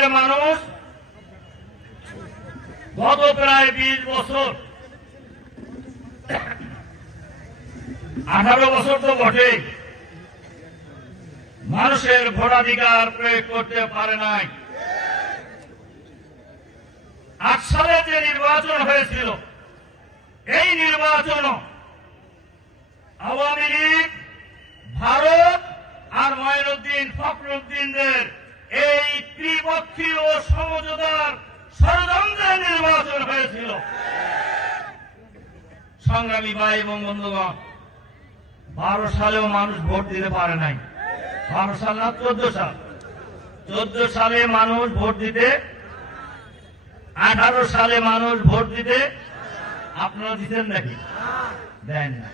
দেশের মানুষ গত প্রায় 20 বছর, 18 বছর তো বটেই, মানুষের ভোটাধিকার প্রয়োগ করতে পারে নাই। 8 সালে যে নির্বাচন হয়েছিল, এই নির্বাচন আওয়ামী লীগ, ভারত আর মঈনুদ্দিন ফখরুদ্দিনদের এই ত্রিপক্ষীয় সমঝোতার ষড়যন্ত্রের নির্বাচন হয়েছিল। সংগ্রামী ভাই এবং বন্ধুগণ, 12 সালেও মানুষ ভোট দিতে পারে নাই। 12 সাল না 14 সাল, 14 সালে মানুষ ভোট দিতে, 18 সালে মানুষ ভোট দিতে, আপনারা দিতেন নাকি? দেন না।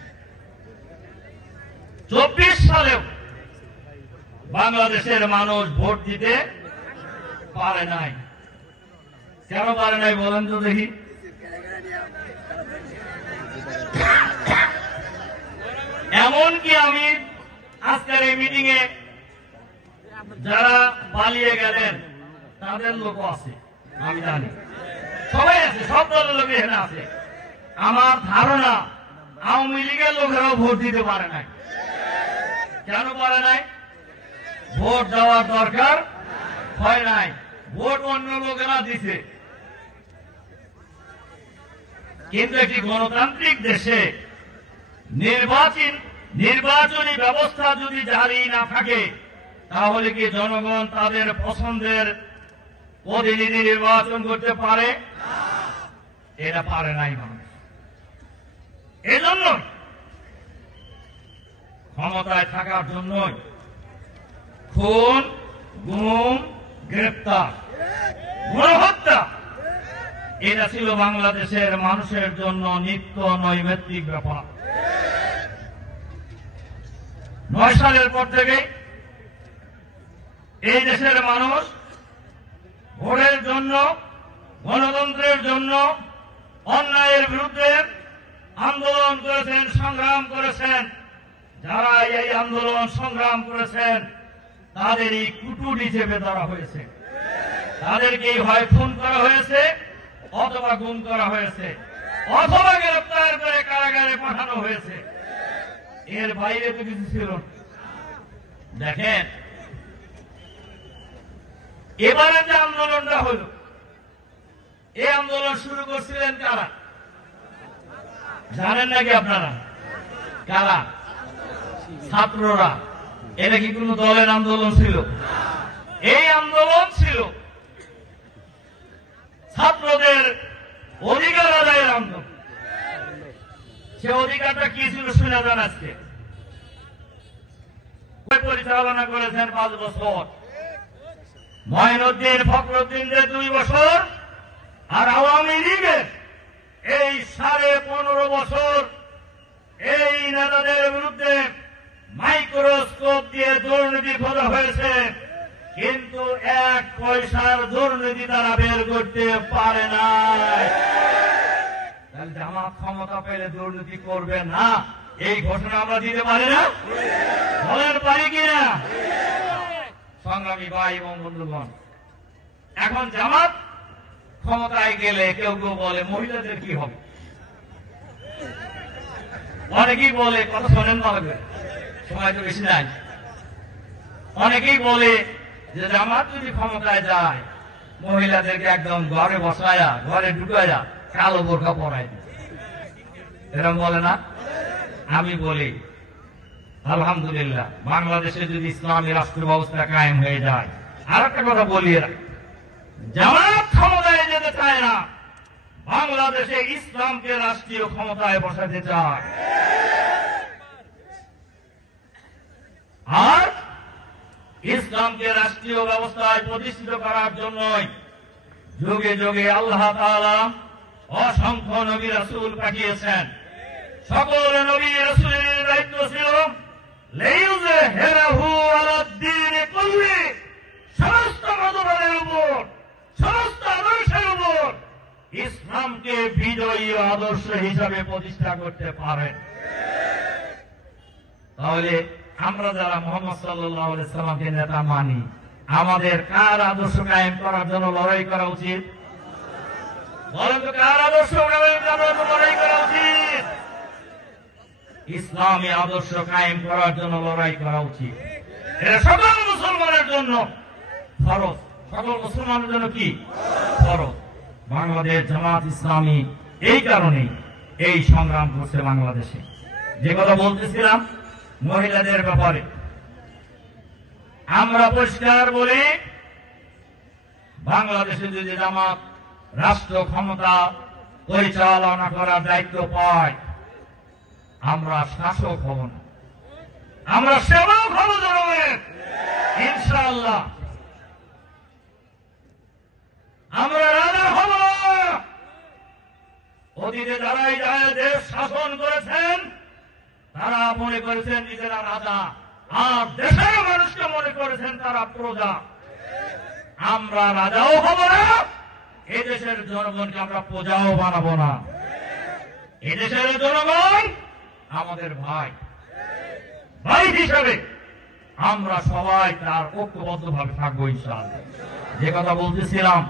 24 সালেও বাংলাদেশের মানুষ ভোট দিতে পারে নাই। কেন পারে নাই বলেন তো দেখি? এমনকি আমি আজকের এই মিটিং এ যারা পালিয়ে গেলেন তাদের লোক আছে, আমি জানি, সবাই আছে, সব দলের লোক এখানে আছে। আমার ধারণা আওয়ামী লীগের লোকেরাও ভোট দিতে পারে নাই। কেন পারে নাই? ভোট দেওয়ার দরকার হয় নাই, ভোট অন্য লোকেরা দিছে। কিন্তু একটি গণতান্ত্রিক দেশে নির্বাচনী ব্যবস্থা যদি জারি না থাকে, তাহলে কি জনগণ তাদের পছন্দের প্রতিনিধি নির্বাচন করতে পারে? এটা পারে নাই মানুষ। এজন্য ক্ষমতায় থাকার জন্যই খুন, গুম, গ্রেপ্তার, গণহত্যা, এটা ছিল বাংলাদেশের মানুষের জন্য নিত্য নৈমিত্তিক ব্যাপার। 9 সালের পর থেকে এই দেশের মানুষ ভোটের জন্য, গণতন্ত্রের জন্য, অন্যায়ের বিরুদ্ধে আন্দোলন করেছেন, সংগ্রাম করেছেন। যারা এই আন্দোলন সংগ্রাম করেছেন তাদেরই কুটুরি চেপে ধরা হয়েছে, তাদেরকেই হয় খুন করা হয়েছে, অথবা গুম করা হয়েছে, অথবা গ্রেপ্তার করে কারাগারে পাঠানো হয়েছে। এর বাইরে তো কিছু ছিল না। দেখেন, এবারে যে আন্দোলনটা হল, এই আন্দোলন শুরু করছিলেন কারা জানেন নাকি আপনারা? কারা? ছাত্ররা। এটা কি কোন দলের আন্দোলন ছিল? এই আন্দোলন ছিল ছাত্রদের অধিকার আদায়ের আন্দোলন। সে অধিকারটা কি ছিল শুনে যান। আজকে পরিচালনা করেছেন 5 বছর, মঈনুদ্দিন ফখরুদ্দিনদের 2 বছর, আর আওয়ামী লীগের এই 15.5 বছর এই নেতাদের বিরুদ্ধে মাইক্রোস্কোপ দিয়ে দুর্নীতি খোঁজা হয়েছে, কিন্তু 1 পয়সার দুর্নীতি তারা বের করতে পারে নাই। তাহলে জামাত ক্ষমতা পেলে দুর্নীতি করবে না, এই ঘোষণা আমরা দিতে পারি না? বলেন পারি কিনা? সংগ্রামী ভাই এবং বন্ধুগণ, এখন জামাত ক্ষমতায় গেলে কেউ কেউ বলে মহিলাদের কি হবে, অনেকেই বলে, কথা শোনেন ভালো করে, সময় তো বেশি নাই, অনেকেই বলে যে জামাত যদি ক্ষমতায় যায় মহিলাদেরকে একদম ঘরে বসায়া, ঘরে ঢুকায়া কালো বোরকা পরাই দিবে। এরকম বলে না? আমি বলি আলহামদুলিল্লাহ, বাংলাদেশে যদি ইসলামী রাষ্ট্র ব্যবস্থা কায়েম হয়ে যায়। আর একটা কথা বলি, জামাত ক্ষমতায় যেতে চায় না, বাংলাদেশে ইসলামকে রাষ্ট্রীয় ক্ষমতায় বসাতে চায়। আর ইসলামকে রাষ্ট্রীয় ব্যবস্থায় প্রতিষ্ঠিত করার জন্যই যুগে যুগে আল্লাহ তাআলা অসংখ্য নবী রাসূল পাঠিয়েছেন। সকল নবী রাসূলের দায়িত্ব ছিল লিইয়ুযহিরাহু আলাদ-দীনি কুল্লি, সমস্ত মতবাদের উপর, সমস্ত আদর্শের উপর ইসলামকে বিজয়ী আদর্শ হিসাবে প্রতিষ্ঠা করতে পারেন। তাহলে আমরা যারা মুহাম্মদ সাল্লাল্লাহু আলাইহি সাল্লামকে নেতা মানি, আমাদের কার আদর্শ কায়েম করার জন্য লড়াই করা উচিত? বলেন তো, কার আদর্শ কায়েম করার জন্য লড়াই করা উচিত? ইসলামী আদর্শ কায়েম করার জন্য লড়াই করা উচিত। এটা সকল মুসলমানের জন্য ফরজ। সকল মুসলমানের জন্য কি ফরজ? বাংলাদেশ জামাত ইসলামী এই কারণে এই সংগ্রাম করছে বাংলাদেশে। যে কথা বলতেছিলাম মহিলাদের ব্যাপারে, আমরা পরিষ্কার বলি, বাংলাদেশে যদি জামাত রাষ্ট্র ক্ষমতা পরিচালনা করার দায়িত্ব পায়, আমরা শাসক হব না, আমরা সেবক হব জনগণের, ইনশাআল্লাহ। আমরা রাজা হব না। অতীতে যারাই দেশ শাসন করেছেন তারা মনে করেছেন নিজেরা রাজা, আর দেশের মানুষকে মনে করেছেন তারা প্রজা। আমরা রাজাও হব না, এদেশের জনগণকে আমরা প্রজাও বানাবো না। এদেশের জনগণ আমাদের ভাই, ভাই হিসাবে আমরা সবাই তার ঐক্যবদ্ধভাবে থাকবো ইনশাআল্লাহ। যে কথা বলতেছিলাম,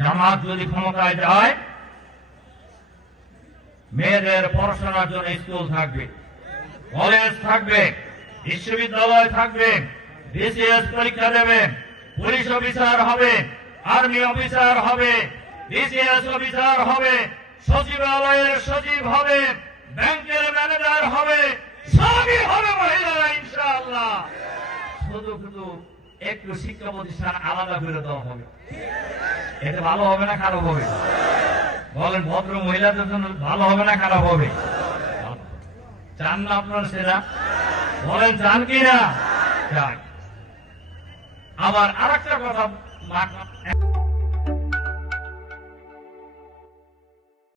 জামাত যদি ক্ষমতায় যায়, মেয়েদের পড়াশোনার জন্য স্কুল থাকবে, কলেজ থাকবে, বিশ্ববিদ্যালয় থাকবে, বিসিএস পরীক্ষা দেবে, পুলিশ অফিসার হবে, আর্মি অফিসার হবে, বিসিএস অফিসার হবে, সচিবালয়ের সচিব হবে, ব্যাংকের ম্যানেজার হবে, সবই হবে মহিলারা ইনশাআল্লাহ। শুধু শুধু একটু শিক্ষা প্রতিষ্ঠান আলাদা করে দেওয়া হবে। এটা ভালো হবে না খারাপ হবে? বলেন, ভদ্র মহিলাদের জন্য ভালো হবে না খারাপ হবে? চান না আপনারা সেটা? বলেন, চান কি না? চান। আবার আর একটা কথা